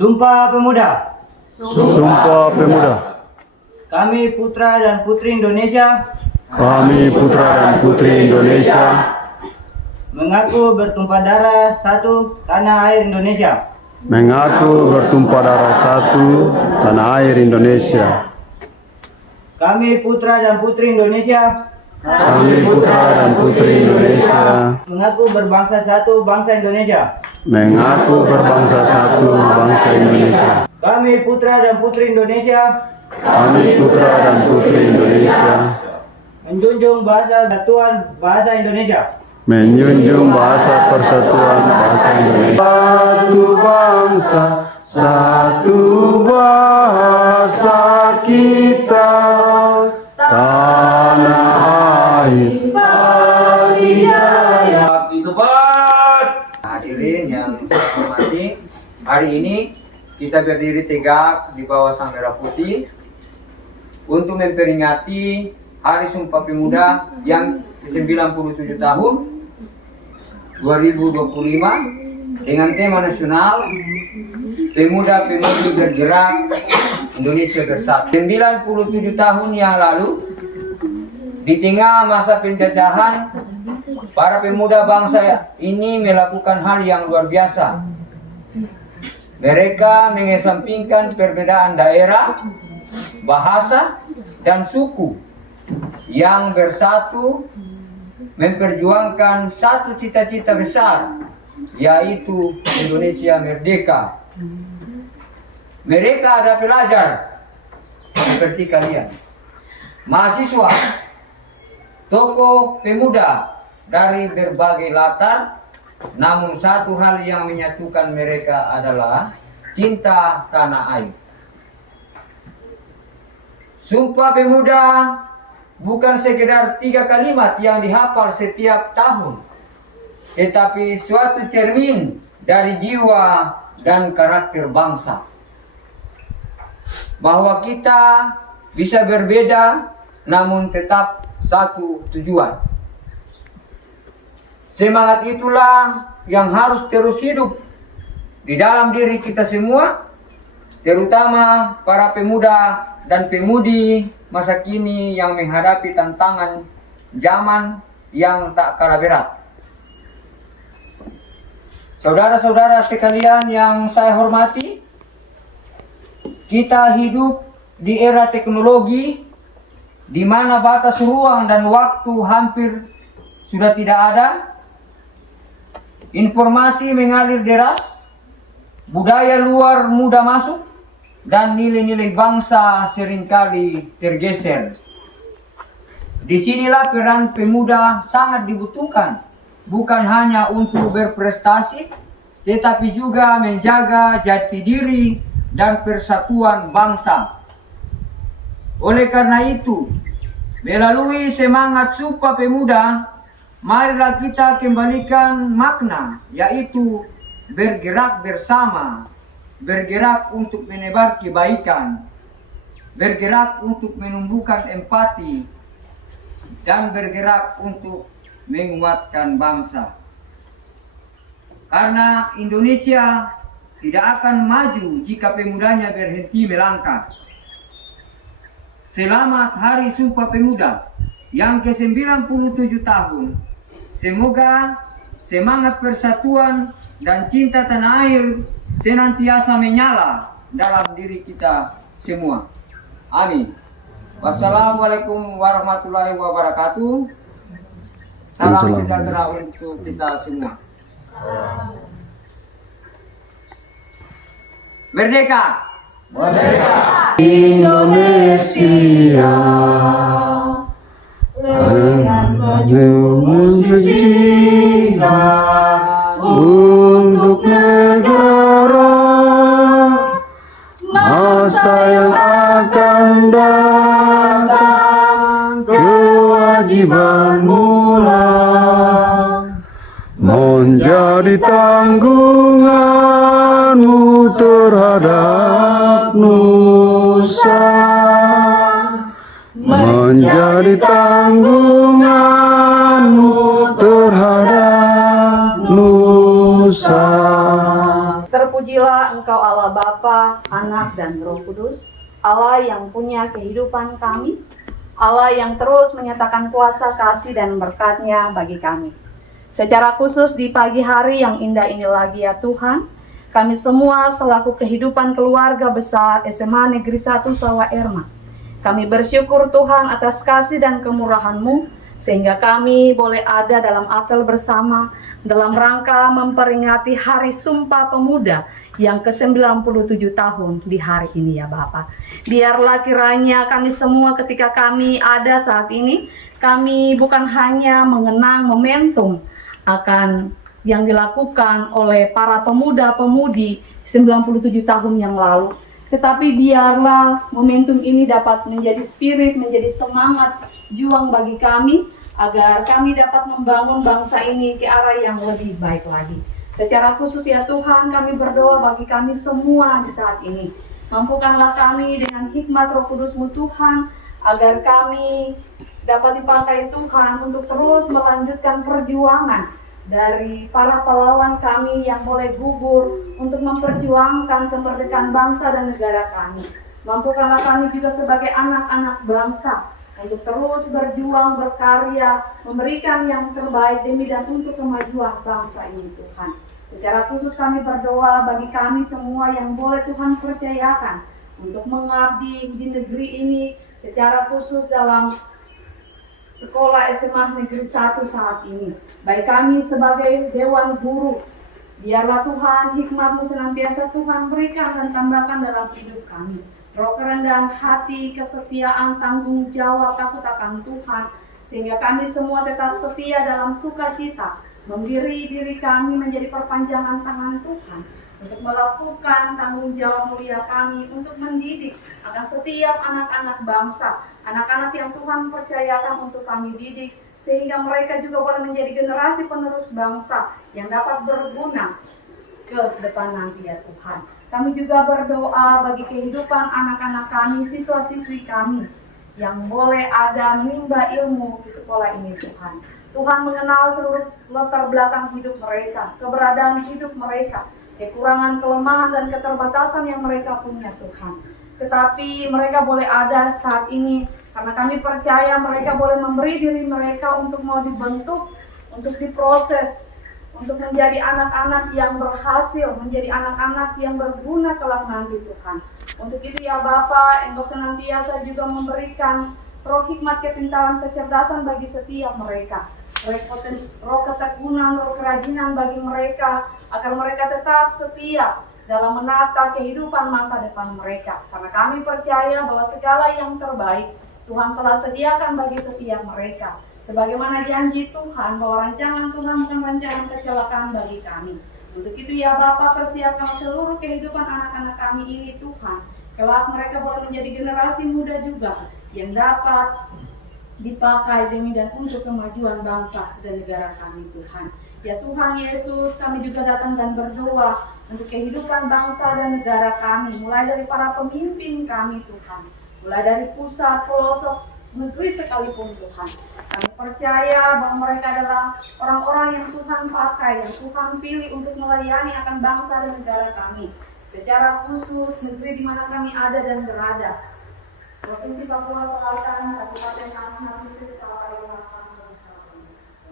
Sumpah Pemuda. Sumpah Pemuda. Kami putra dan putri Indonesia Kami putra dan putri Indonesia mengaku bertumpah darah satu tanah air Indonesia. mengaku bertumpah darah satu tanah air Indonesia. Kami putra dan putri Indonesia Kami putra dan putri Indonesia mengaku berbangsa satu bangsa Indonesia. mengaku berbangsa satu bangsa Indonesia. Kami putra dan putri Indonesia Kami putra dan putri Indonesia menjunjung bahasa Persatuan Bahasa Indonesia. menjunjung bahasa persatuan bahasa Indonesia. Satu bangsa, satu bahasa kita, tanah air. Hadirin yang saya hormati, hari ini kita berdiri tegak di bawah Sang Merah Putih untuk memperingati Hari Sumpah Pemuda yang ke-97 tahun 2025 dengan tema nasional Pemuda-Pemudi Bergerak Indonesia Bersatu. 97 tahun yang lalu, di tengah masa penjajahan, para pemuda bangsa ini melakukan hal yang luar biasa. Mereka mengesampingkan perbedaan daerah, bahasa, dan suku yang bersatu memperjuangkan satu cita-cita besar, yaitu Indonesia merdeka. Mereka ada pelajar seperti kalian, mahasiswa, tokoh pemuda dari berbagai latar, namun satu hal yang menyatukan mereka adalah cinta tanah air. Sumpah Pemuda bukan sekedar 3 kalimat yang dihafal setiap tahun, tetapi suatu cermin dari jiwa dan karakter bangsa. Bahwa kita bisa berbeda, namun tetap satu tujuan. Semangat itulah yang harus terus hidup di dalam diri kita semua, terutama para pemuda dan pemudi masa kini yang menghadapi tantangan zaman yang tak kalah berat. Saudara-saudara sekalian yang saya hormati, kita hidup di era teknologi di mana batas ruang dan waktu hampir sudah tidak ada. Informasi mengalir deras, budaya luar mudah masuk, dan nilai-nilai bangsa seringkali tergeser. Disinilah peran pemuda sangat dibutuhkan, bukan hanya untuk berprestasi, tetapi juga menjaga jati diri dan persatuan bangsa. Oleh karena itu, melalui semangat Sumpah Pemuda, marilah kita kembalikan makna, yaitu bergerak bersama, bergerak untuk menebar kebaikan, bergerak untuk menumbuhkan empati, dan bergerak untuk menguatkan bangsa. Karena Indonesia tidak akan maju jika pemudanya berhenti melangkah. Selamat Hari Sumpah Pemuda yang ke-97 tahun. Semoga semangat persatuan dan cinta tanah air senantiasa menyala dalam diri kita semua. Amin. Wassalamualaikum warahmatullahi wabarakatuh. Salam sejahtera untuk kita semua. Merdeka! Merdeka! Indonesia cinta untuk negara masa yang akan datang, kewajiban mula menjadi tanggunganmu terhadap nusa, menjadi tanggunganmu terhadap nusa. Terpuji Terpujilah Engkau Allah Bapa, Anak, dan Roh Kudus, Allah yang punya kehidupan kami, Allah yang terus menyatakan kuasa, kasih, dan berkat-Nya bagi kami. Secara khusus di pagi hari yang indah ini lagi ya Tuhan, kami semua selaku kehidupan keluarga besar SMA Negeri 1 Sawah Erma, kami bersyukur Tuhan atas kasih dan kemurahan-Mu, sehingga kami boleh ada dalam apel bersama dalam rangka memperingati Hari Sumpah Pemuda yang ke-97 tahun di hari ini ya Bapak. Biarlah kiranya kami semua ketika kami ada saat ini, kami bukan hanya mengenang momentum akan yang dilakukan oleh para pemuda-pemudi 97 tahun yang lalu, tetapi biarlah momentum ini dapat menjadi spirit, menjadi semangat juang bagi kami, agar kami dapat membangun bangsa ini ke arah yang lebih baik lagi. Secara khusus ya Tuhan, kami berdoa bagi kami semua di saat ini. Mampukanlah kami dengan hikmat Roh Kudus-Mu Tuhan, agar kami dapat dipakai Tuhan untuk terus melanjutkan perjuangan dari para pahlawan kami yang boleh gugur untuk memperjuangkan kemerdekaan bangsa dan negara kami. Mampukanlah kami juga sebagai anak-anak bangsa untuk terus berjuang, berkarya, memberikan yang terbaik demi dan untuk kemajuan bangsa ini Tuhan. Secara khusus kami berdoa bagi kami semua yang boleh Tuhan percayakan untuk mengabdi di negeri ini, secara khusus dalam sekolah SMA Negeri 1 saat ini. Baik kami sebagai Dewan Guru, biarlah Tuhan hikmat-Mu senantiasa Tuhan berikan dan tambahkan dalam hidup kami. Roh kerendahan hati, kesetiaan, tanggung jawab, takut akan Tuhan, sehingga kami semua tetap setia dalam sukacita, memberi diri kami menjadi perpanjangan tangan Tuhan, untuk melakukan tanggung jawab mulia kami, untuk mendidik akan setiap anak-anak bangsa, anak-anak yang Tuhan percayakan untuk kami didik, sehingga mereka juga boleh menjadi generasi penerus bangsa yang dapat berguna ke depan nanti ya Tuhan. Kami juga berdoa bagi kehidupan anak-anak kami, siswa-siswi kami yang boleh ada menimba ilmu di sekolah ini Tuhan. Tuhan mengenal seluruh latar belakang hidup mereka, keberadaan hidup mereka, kekurangan, kelemahan, dan keterbatasan yang mereka punya Tuhan. Tetapi mereka boleh ada saat ini karena kami percaya mereka boleh memberi diri mereka untuk mau dibentuk, untuk diproses, untuk menjadi anak-anak yang berhasil, menjadi anak-anak yang berguna kelak nanti Tuhan. Untuk itu ya Bapa, Engkau senantiasa juga memberikan roh hikmat, kepintaran, kecerdasan bagi setiap mereka. Roh ketekunan, roh kerajinan bagi mereka, agar mereka tetap setia dalam menata kehidupan masa depan mereka. Karena kami percaya bahwa segala yang terbaik Tuhan telah sediakan bagi setiap mereka. Sebagaimana janji Tuhan bahwa rancangan Tuhan bukan rancangan kecelakaan bagi kami. Untuk itu ya Bapa, persiapkan seluruh kehidupan anak-anak kami ini Tuhan. Kelak mereka boleh menjadi generasi muda juga yang dapat dipakai demi dan untuk kemajuan bangsa dan negara kami Tuhan. Ya Tuhan Yesus, kami juga datang dan berdoa untuk kehidupan bangsa dan negara kami, mulai dari para pemimpin kami Tuhan, mulai dari pusat, pelosok, negeri sekalipun Tuhan. Kami percaya bahwa mereka adalah orang-orang yang Tuhan pakai, yang Tuhan pilih untuk melayani akan bangsa dan negara kami. Secara khusus negeri di mana kami ada dan berada, Provinsi Papua Selatan, Kabupaten Asmat,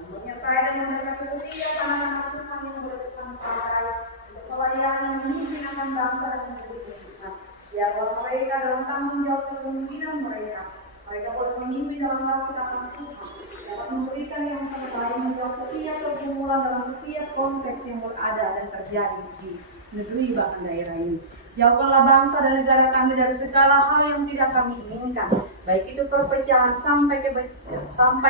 menyertai dan memberkati setiap anak-anak Tuhan yang boleh Tuhan pakai untuk melayani dan memimpin akan bangsa dan negeri Tuhan. Biarlah mereka dalam tanggung jawab kepemimpinan mereka boleh memimpin dalam waktu akan Tuhan, dapat memberikan yang terbaik menjawab setiap pergumulan dalam setiap konteks yang berada dan terjadi di negeri bahkan daerah ini. Jauhkanlah bangsa dan negara kami dari segala hal yang tidak kami inginkan, baik itu perpecahan sampai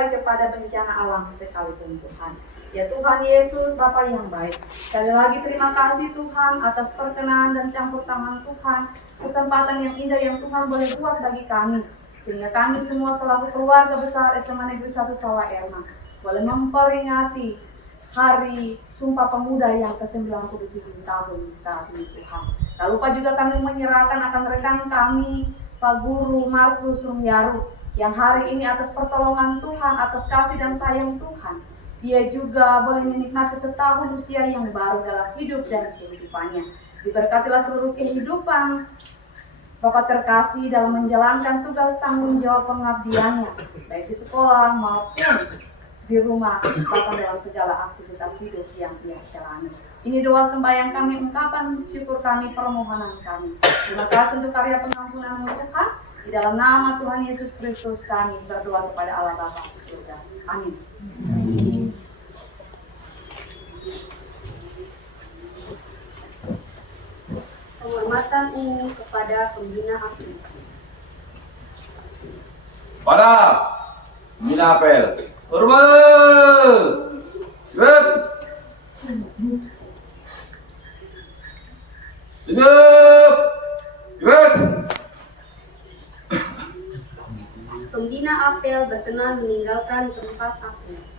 kepada bencana alam sekalipun Tuhan. Ya Tuhan Yesus, Bapa yang baik, sekali lagi terima kasih Tuhan atas perkenan dan campur tangan Tuhan, kesempatan yang indah yang Tuhan boleh buat bagi kami, sehingga kami semua selaku keluarga besar SMA Negeri 1 Sawah Erma boleh memperingati Hari Sumpah Pemuda yang ke-97 tahun saat ini Tuhan. Tak lupa juga kami menyerahkan akan rekan kami, Pak Guru Markus Rumyaru, yang hari ini atas pertolongan Tuhan, atas kasih dan sayang Tuhan, dia juga boleh menikmati setahun usia yang baru dalam hidup dan kehidupannya. Diberkatilah seluruh kehidupan Bapak terkasih dalam menjalankan tugas tanggung jawab pengabdiannya, baik di sekolah maupun di rumah, bahkan dalam segala aktivitas hidup yang ia jalani. Ini doa sembahyang kami, ungkapan syukur kami, permohonan kami. Terima kasih untuk karya pengampunan Tuhan. Di dalam nama Tuhan Yesus Kristus kami berdoa kepada Allah Bapa di surga. Amin. Penghormatan umum kepada pembina apel. Pada pembina apel. Hormat. Gerak. Tegap. Gerak. Pembina apel berkenan meninggalkan tempat apel.